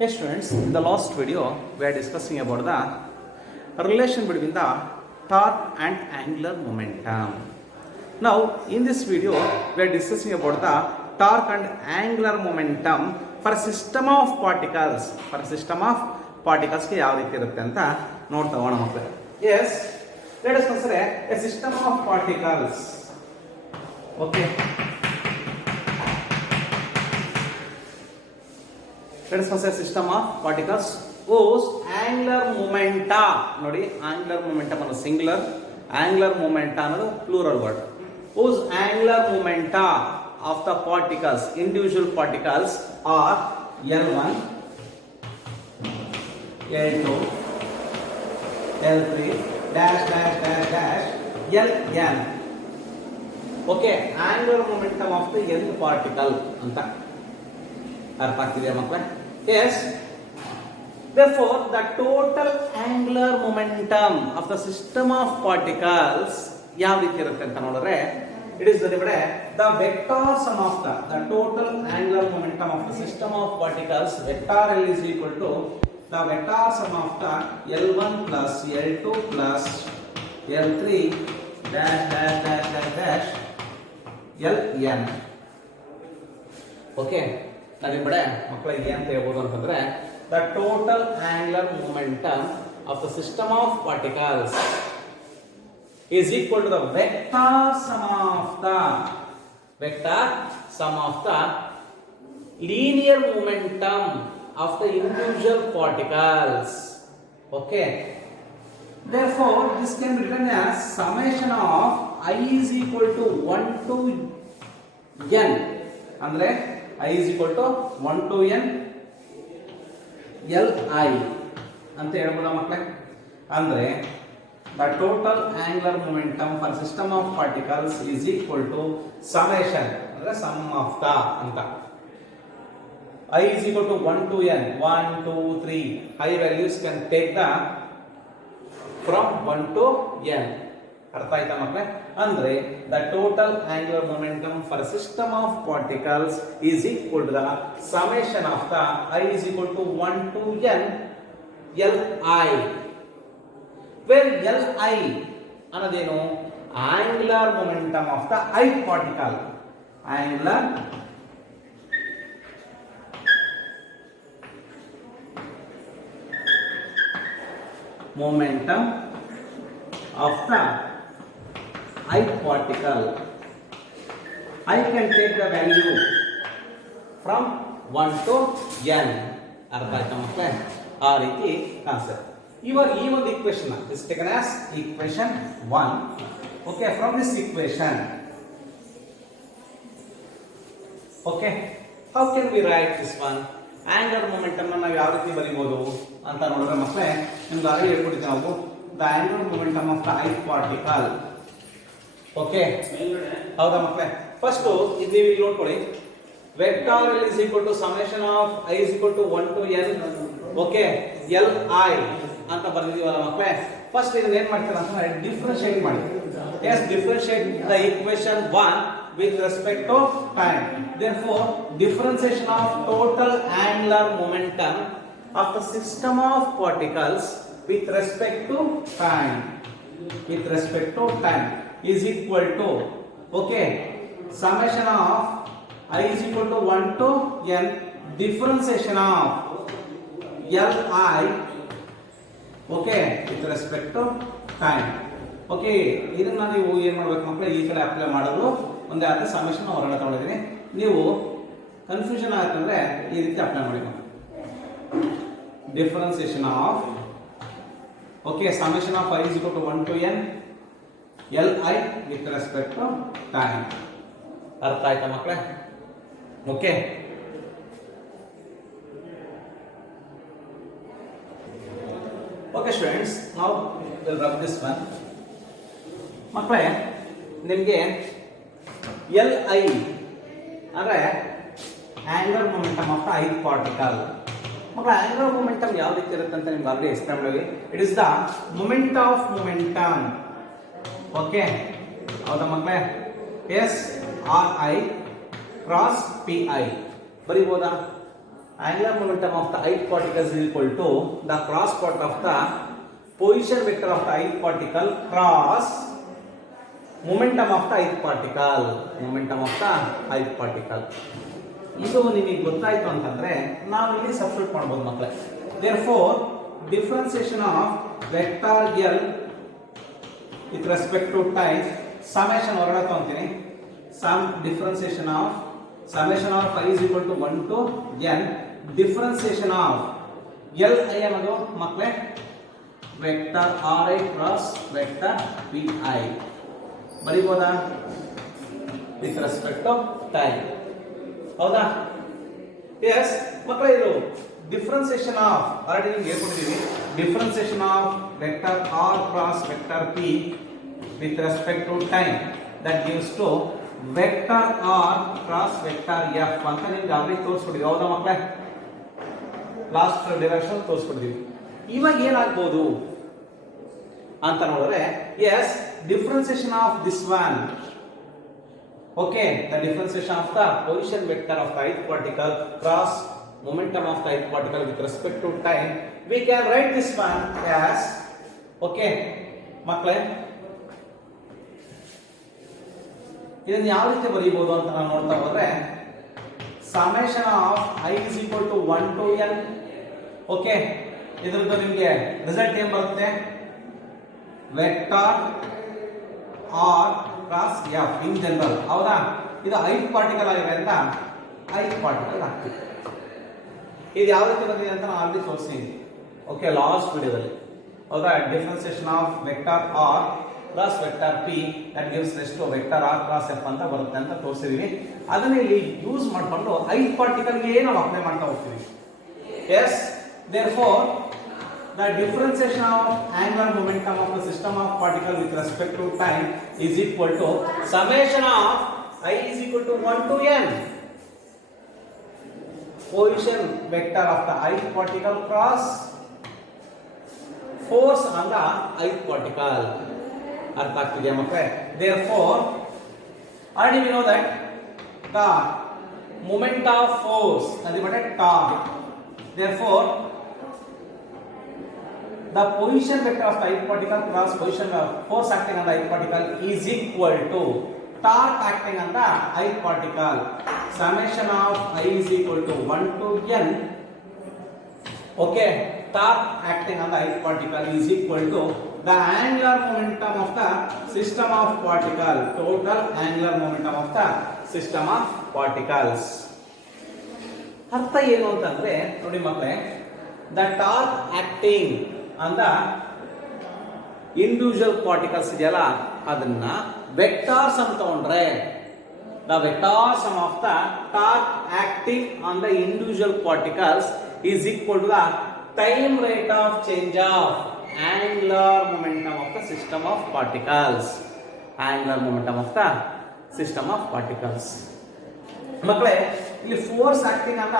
Yes, students, in the last video, we are discussing about the relation between the torque and angular momentum. Now, in this video, we are discussing about the torque and angular momentum for a system of particles. For a system of particles, ke yav riti irutte anta nodta hogoಣ ಮಕ್ಕಳೇ. Yes, let us consider a system of particles. Okay. Let us consider a system of particles whose angular momenta, ನೋಡಿ angular momentum ಅನ್ನೋದು singular, angular momenta ಅನ್ನೋದು plural word. Whose angular momenta of the particles, individual particles are L1, L2, L3, dash dash dash dash, Ln. Okay, angular momentum of the nth particle ಅಂತ ಅರ್ಥ ಆಗ್ತಿದೆಯಾ ಮಕ್ಕಳೇ? Yes. Therefore, the total angular momentum of the system of particles ಯಾವ ರೀತಿ ಇರುತ್ತೆ ಅಂತ ನೋಡಿದ್ರೆ, it is the vector sum of the total angular momentum of the system of particles, vector L is equal to the vector sum of the L1 plus L2 plus L3 dash dash dash dash dash Ln. Okay. ನಾವಿಂಬಡೆ ಮಕ್ಕಳಿಗೆ ಏನು ಹೇಳ್ಬೋದು ಅಂತಂದ್ರೆ, the total angular momentum of the system of particles is equal to the vector sum of the linear momentum of the individual particles. Okay, therefore this can be written as summation of I is equal to 1 to n, ಅಂದ್ರೆ I is equal to 1 to n Li ಅಂತ ಹೇಳ್ಬೋದಾ ಮಕ್ಕಳೇ? ಅಂದ್ರೆ the total angular momentum for system of particles is equal to summation, ಅಂದ್ರೆ sum of the ಅಂತ. I is equal to 1 to n, 1 2 3 high values can take the from 1 to n. ಅರ್ಥ ಆಯ್ತಾ ಮಕ್ಕಳೇ? ಅಂದ್ರೆ the total angular momentum for a system of particles is equal to the summation of the I is equal to 1 to n Li, where Li ಅನ್ನೋದೇನು? angular momentum of the ith particle. Angular momentum of the ith particle. I can take the value from 1 to n. ಅರ್ಥ ಆಯ್ತಾ ಮಕ್ಕಳೇ? ಆ ರೀತಿ ಕಾನ್ಸೆಪ್ಟ್. ಇವಾಗ ಈ ಒಂದು equation is taken as equation 1. Okay, from this equation, okay, how can we write this one? Angular momentum ನಾವು ಯಾವ ರೀತಿ ಬರೀಬಹುದು ಅಂತ ನೋಡಿದ್ರೆ ಮಕ್ಕಳೇ, ನಿಮ್ಗೆ ಆಗಲೇ ಹೇಳ್ಕೊಟ್ಟಿದ್ದೆ ನಾವು the angular momentum of the ith particle. Okay, ಹೌದಾ ಮಕ್ಕಳೇ? ಫಸ್ಟ್ ಇದು ನೀವು ಇಲ್ಲಿ ನೋಡ್ಕೊಳ್ಳಿ, vector L is equal to summation of I is equal to 1 to n. Okay, Li ಅಂತ ಬರೆದಿದ್ದೀವಲ್ಲ ಮಕ್ಕಳೇ. ಫಸ್ಟ್ ಇದನ್ನ ಏನು ಮಾಡ್ತೀರಾ ಅಂತಂದ್ರೆ ಡಿಫರೆನ್ಶಿಯೇಟ್ ಮಾಡಿ. Yes, differentiate the equation 1 with respect to time. Therefore, differentiation of total angular momentum of the system of particles with respect to time, is equal to, okay, summation of I is equal to 1 to n differentiation of Li, okay, with respect to time. Okay, ಇದನ್ನ ನೀವು ಏನು ಮಾಡಬೇಕು ಮಕ್ಕಳೇ? ಈ ಕಡೆ ಅಪ್ಲೈ ಮಾಡೋದು ಒಂದೇ ಆದ್ರೆ ಸಮೇಶನ್ ಹೊರಗಡೆ ತಗೊಂಡಿದ್ದೀನಿ. ನೀವು ಕನ್ಫ್ಯೂಷನ್ ಆಗುತ್ತಂದ್ರೆ ಈ ರೀತಿ ಅಪ್ಲೈ ಮಾಡಿ. Differentiation of, okay, summation of I is equal to 1 to n Li with respect to time. ಅರ್ಥ ಆಯ್ತಾ ಮಕ್ಕಳೇ? ಓಕೆ, ಓಕೆ ಸ್ಟೂಡೆಂಟ್ಸ್, ನಾವು ವಿಲ್ ರಬ್ ದಿಸ್ ಒನ್. ಮಕ್ಕಳೇ, ನಿಮಗೆ Li ಅಂದ್ರೆ angular momentum of the ith particle. ಮಕ್ಕಳ ಆಂಗುಲರ್ ಮೊಮೆಂಟಮ್ ಯಾವ ರೀತಿ ಇರುತ್ತೆ ಅಂತ ನಿಮ್ಗೆ ಆಲ್ರೆಡಿ ಎಕ್ಸ್ಪ್ಲೇನ್ ಮಾಡಿದ್ವಿ. It is the moment of momentum. Okay, ಹೌದಾ ಮಕ್ಕಳೇ? Yes R I cross P I ಬರೀಬೋದಾ? angular momentum of the ith particle is equal to the cross product of the position vector of the ith particle cross momentum of the ith particle. Momentum of the ith particle. ಇದು ನಿಮಗೆ ಗೊತ್ತಾಯ್ತು ಅಂತಂದ್ರೆ ನಾವು ಇಲ್ಲಿ ಸಬ್ಸ್ಟಿಟ್ಯೂಟ್ ಮಾಡಬಹುದು ಮಕ್ಕಳೇ. Therefore, differentiation of vector L with respect to time summation ಹೊರಗಡೆ ತಗೊಂತೀನಿ. Sum differentiation of summation of I is equal to 1 to n differentiation of L I ಅನ್ನೋದು ಮಕ್ಕಳೇ vector Ri cross vector Pi ಬರೀಬೋದಾ with respect to time. ಹೌದಾ? Yes ಮಕ್ಕಳೇ, ಇದು differentiation of already ನಿಮಗೆ ಹೇಳ್ಕೊಟ್ಟಿದ್ದೀವಿ. Differentiation of vector R cross vector P with respect to time that gives to vector R cross vector F ಅಂತ ನಿಮ್ಗೆ already ತೋರಿಸ್ಬಿಟ್ಟಿದ್ವಿ. ಹೌದಾ ಮಕ್ಕಳೇ? ಲಾಸ್ಟ್ ಡೈರೆಕ್ಷನ್ ತೋರಿಸ್ಬಿಟ್ಟಿದ್ವಿ. ಇವಾಗ ಏನಾಗ್ಬೋದು ಅಂತ ನೋಡಿದ್ರೆ, yes differentiation of this one. Okay, the differentiation of the position vector of the ith particle cross momentum of the ith particle with respect to time, we can write this one as, okay, ಮಕ್ಕಳೇ ಇದನ್ನ ಯಾವ ರೀತಿ ಬರೀಬಹುದು ಅಂತ ನಾವು ನೋಡ್ತಾ ಹೋದ್ರೆ, summation of I is equal to 1 to n. Okay, ಇದ್ರದ್ದು ನಿಮಗೆ ರಿಸಲ್ಟ್ ಏನ್ ಬರುತ್ತೆ? Vector R cross F in general. ಹೌದಾ? ಇದು ith ಪಾರ್ಟಿಕಲ್ ಆಗಿರೋದ್ರಿಂದ ith ಪಾರ್ಟಿಕಲ್ ಆಗ್ತದೆ. ಇದು ಯಾವ ರೀತಿ ಬಂದಿದೆ ಅಂತ ನಾನು ಆಲ್ರೆಡಿ ತೋರಿಸಿದ್ದೀನಿ. ಓಕೆ, ಲಾಸ್ಟ್ ವಿಡಿಯೋದಲ್ಲಿ. ಹೌದಾ? Differentiation of vector R plus vector P that gives rest to vector R cross F ಅಂತ ಬರುತ್ತೆ ಅಂತ ತೋರಿಸಿದೀನಿ. ಅದನ್ನ ಇಲ್ಲಿ ಯೂಸ್ ಮಾಡಿಕೊಂಡು ith ಪಾರ್ಟಿಕಲ್ ಗೆ ನಾವು ಅಪ್ಲೈ ಮಾಡ್ತಾ ಹೋಗ್ತೀವಿ. Yes, therefore the differentiation of angular momentum of the system of particle with respect to time is equal to summation of I is equal to 1 to n position vector of the ith particle cross force on the ith particle. ಅರ್ಥ ಆಗ್ತಿದೆಯಾ ಮಕ್ಕಳೇ? Therefore, already we know that the moment of force nothing but a torque. Therefore, the position vector of the ith particle cross position force acting on the ith particle is equal to torque acting on the ith particle. Summation of I is equal to 1 to n. Okay, torque acting on the ith particle is equal to the angular momentum of the system of particle. Total angular momentum of the system of particles. ಅರ್ಥ ಏನು ಅಂತಂದ್ರೆ ನೋಡಿ ಮಕ್ಕಳೇ, the torque acting on the individual particles ಇದೆಯಲ್ಲ ಅದನ್ನ vector sum ತಗೊಂಡ್ರೆ, the vector sum of the torque acting on the individual particles is equal to the time rate of change of angular momentum of the system of particles. Angular momentum of the system of particles. ಮಕ್ಕಳೇ, ಇಲ್ಲಿ force acting ಅನ್ನ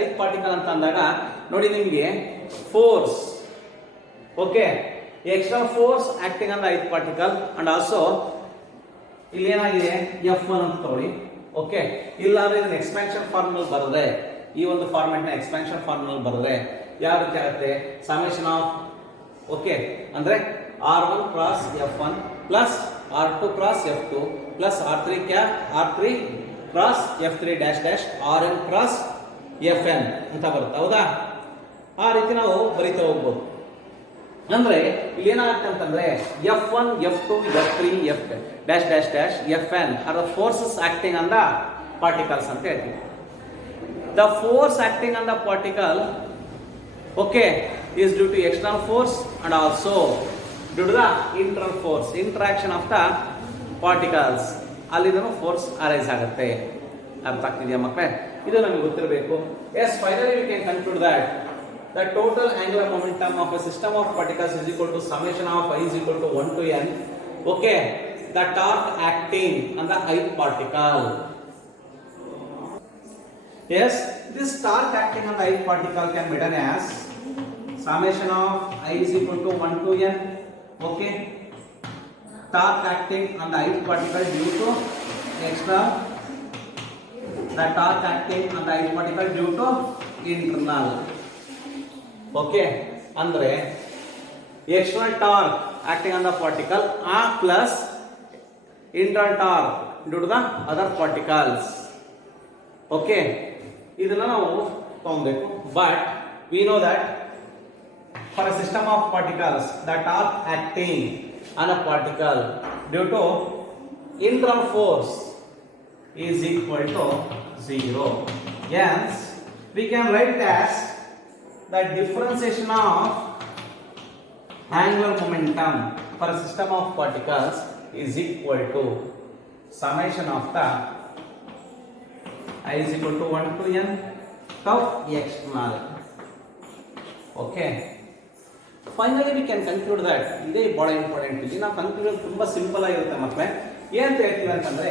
ith particle ಅಂತ ಅಂದಾಗ ನೋಡಿ ನಿಮಗೆ force, okay, external force acting on the ith particle and also ಇಲ್ಲಿ ಏನಾಗಿದೆ F1 ಅಂತ ತಗೊಳ್ಳಿ. ಓಕೆ, ಇಲ್ಲ ಅಂದ್ರೆ ಇದನ್ನ ಎಕ್ಸ್ಪಾನ್ಷನ್ ಫಾರ್ಮ್ ನಲ್ಲಿ ಬರೆದ್ರೆ, ಈ ಒಂದು ಫಾರ್ಮ್ಯಾಟ್ ನ ಎಕ್ಸ್ಪಾನ್ಷನ್ ಫಾರ್ಮ್ ನಲ್ಲಿ ಬರೆದ್ರೆ ಯಾವ ರೀತಿ ಆಗುತ್ತೆ? ಸಮೇಷನ್ ಆಫ್, ಓಕೆ, ಅಂದ್ರೆ R1 cross F1 plus R2 cross F2 plus R3 cap R3 cross F3 dash dash Rn cross Fn ಅಂತ ಬರುತ್ತೆ. ಹೌದಾ? ಆ ರೀತಿ ನಾವು ಬರೀತಾ ಹೋಗ್ಬೋದು. ಅಂದ್ರೆ ಇಲ್ಲಿ ಏನಾಗುತ್ತೆ ಅಂತಂದ್ರೆ F1 F2 F3 F dash dash dash Fn are the forces acting on the particles ಅಂತ ಹೇಳ್ತೀವಿ. The force acting on the particle, okay, is due to external force and also due to the internal force, interaction of the particles. ಅಲ್ಲಿಂದನೂ force arise ಆಗುತ್ತೆ. ಅರ್ಥ ಆಗ್ತಿದೆಯಾ ಮಕ್ಕಳೇ? ಇದು ನಮಗೆ ಗೊತ್ತಿರಬೇಕು. Yes, finally we can conclude that the total angular momentum of a system of particles is equal to summation of I is equal to 1 to n. Okay, the torque acting on the ith particle. Yes, this torque acting on the ith particle can be done as summation of I is equal to 1 to n. Okay, torque acting on the ith particle due to extra, the torque acting on the ith particle due to internal. Okay, ಅಂದ್ರೆ external torque acting on the particle or plus internal torque due to the other particles. Okay, ಇದನ್ನ ನಾವು ತಗೊಬೇಕು. But we know that for a system of particles, the torque acting on a particle due to internal force is equal to 0. Hence, we can write as the differentiation of angular momentum for a system of particles is equal to summation of the I is equal to 1 to n tau external. Okay. Finally we can conclude that, ಇದೇ ಬಹಳ ಇಂಪಾರ್ಟೆಂಟ್. ಇಲ್ಲಿ ನಾವು ಕನ್ಕ್ಲೂಡ್ ತುಂಬಾ ಸಿಂಪಲ್ ಆಗಿರುತ್ತೆ ಮಕ್ಕಳೇ. ಏನಂತ ಹೇಳ್ತೀವಿ ಅಂತಂದ್ರೆ,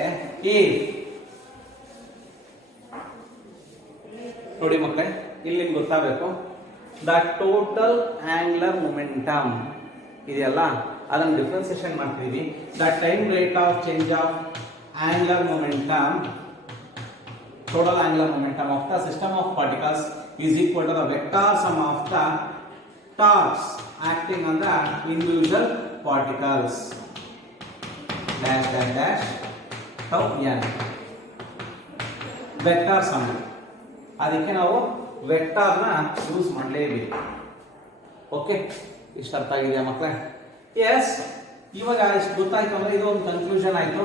ಈ ನೋಡಿ ಮಕ್ಕಳೇ, ಇಲ್ಲಿ ನಿಮ್ಗೆ ಗೊತ್ತಾಗಬೇಕು ದ ಟೋಟಲ್ ಆಂಗ್ಯುಲರ್ ಮೊಮೆಂಟಮ್ ಇದೆಯಲ್ಲ, ಅದನ್ನು ಡಿಫ್ರೆನ್ಸಿಯೇಷನ್ ಮಾಡ್ತೀವಿ. The time rate of change of angular momentum, total angular momentum of the system of particles is equal to the vector sum of the torques acting on the individual particles dash dash dash tau n. Vector sum, ಅದಕ್ಕೆ ನಾವು ವೆಕ್ಟಾರ್ನ ಯೂಸ್ ಮಾಡಲೇಬೇಕು. ಓಕೆ, ಇಷ್ಟು ಅರ್ಥ ಆಗಿದೆಯಾ ಮಕ್ಕಳೇ? ಎಸ್, ಇವಾಗ ಇಷ್ಟು ಗೊತ್ತಾಯ್ತು ಅಂದ್ರೆ ಇದು ಒಂದು ಕನ್ಕ್ಲೂಷನ್ ಆಯ್ತು.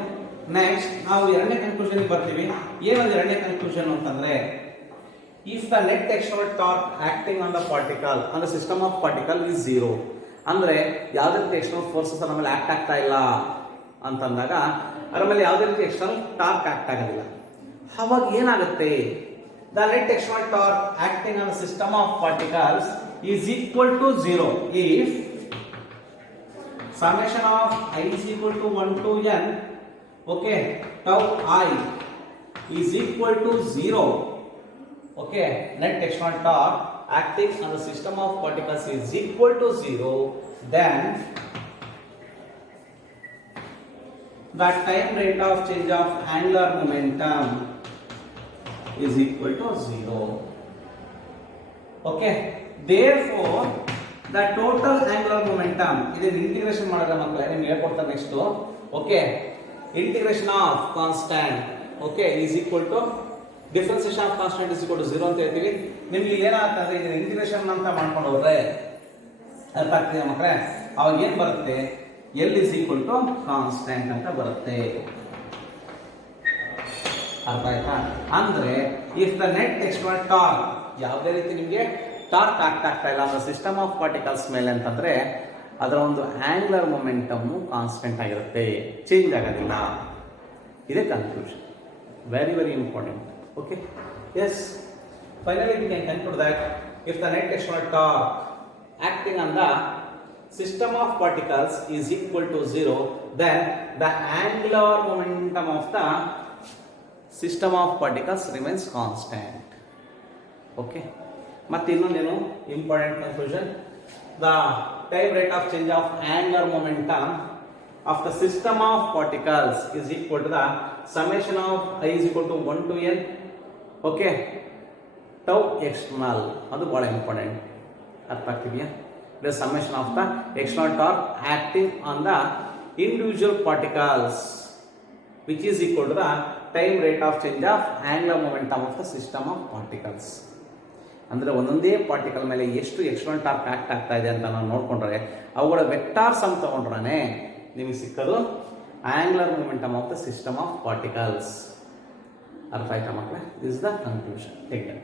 ನೆಕ್ಸ್ಟ್ ನಾವು ಎರಡನೇ ಕನ್ಕ್ಲೂಷನ್ ಬರ್ತೀವಿ. ಏನದು ಎರಡನೇ ಕನ್ಕ್ಲೂಷನ್ ಅಂತಂದ್ರೆ, if the net external torque acting on the particle on the system of particle is 0, ಅಂದ್ರೆ ಯಾವುದೇ ರೀತಿ ಎಕ್ಸ್ಟರ್ನಲ್ ಫೋರ್ಸಸ್ ನಮ್ಮ ಮೇಲೆ ಆಕ್ಟ್ ಆಗ್ತಾ ಇಲ್ಲ ಅಂತಂದಾಗ ಅದರ ಮೇಲೆ ಯಾವುದೇ ರೀತಿ ಎಕ್ಸ್ಟರ್ನಲ್ ಟಾರ್ಕ್ ಆಕ್ಟ್ ಆಗೋದಿಲ್ಲ. ಅವಾಗ ಏನಾಗುತ್ತೆ? the net external torque acting on the system of particles is equal to 0 if summation of I is equal to 1 to n, okay, tau I is equal to 0. Okay, net external torque acting on the system of particles is equal to 0, then the time rate of change of angular momentum is equal to 0. Okay, therefore the total angular momentum, ಇದನ್ನ integration ಮಾಡಿದ್ರೆ ಮಕ್ಕಳೇ ನಿಮಗೆ ಹೇಳ್ಕೊಡ್ತಾರೆ next. Okay, integration of constant, okay, is equal to differentiation of constant is equal to 0 ಅಂತ ಹೇಳ್ತೀವಿ. ನಿಮ್ಗೆ ಏನಾಗ್ತದೆ, ಇದನ್ನ ಇಂಟಿಗ್ರೇಷನ್ ಅಂತ ಮಾಡ್ಕೊಂಡು ಹೋದ್ರೆ ಅರ್ಥ ಆಗ್ತದೆ ಮಕ್ಕಳೇ. ಅವಾಗ ಏನ್ ಬರುತ್ತೆ? L is equal to constant ಅಂತ ಬರುತ್ತೆ. ಅರ್ಥ ಆಯ್ತಾ? ಅಂದ್ರೆ if the net external torque, ಯಾವುದೇ ರೀತಿ ನಿಮಗೆ ಟಾರ್ಕ್ ಆಗ್ತಾ ಇಲ್ಲ ಅಂದ್ರೆ ಸಿಸ್ಟಮ್ ಆಫ್ ಪಾರ್ಟಿಕಲ್ಸ್ ಮೇಲೆ ಅಂತಂದ್ರೆ ಅದರ ಒಂದು ಆಂಗ್ಯುಲರ್ ಮೊಮೆಂಟಮ್ ಕಾನ್ಸ್ಟೆಂಟ್ ಆಗಿರುತ್ತೆ, ಚೇಂಜ್ ಆಗೋದಿಲ್ಲ. ಇದೇ conclusion, very very important. Okay, yes, finally we can conclude that if the net external torque acting on the system of particles is equal to 0, then the angular momentum of the system of particles remains constant. Okay, ಮತ್ತೆ ಇನ್ನೊಂದೇನು important conclusion, the time rate of change of angular momentum of the system of particles is equal to the summation of I is equal to 1 to n, okay, tau external. ಅದು ಬಹಳ important. ಅರ್ಥ ಆಗ್ತಿದೆಯಾ? The summation of the external torque acting on the individual particles which is equal to the time rate of change of angular momentum of the system of particles. ಅಂದ್ರೆ ಒಂದೊಂದೇ ಪಾರ್ಟಿಕಲ್ ಮೇಲೆ ಎಷ್ಟು external torque act ಆಗ್ತಾ ಇದೆ ಅಂತ ನಾವು ನೋಡ್ಕೊಂಡ್ರೆ ಅವುಗಳ ವೆಕ್ಟಾರ್ ಸಮ್ ತಗೊಂಡ್ರೆ ನಿಮಗೆ ಸಿಕ್ಕದು angular momentum of the system of particles. ಅರ್ಥ ಆಯ್ತಾ ಮಕ್ಕಳೇ? This is the conclusion. Take care.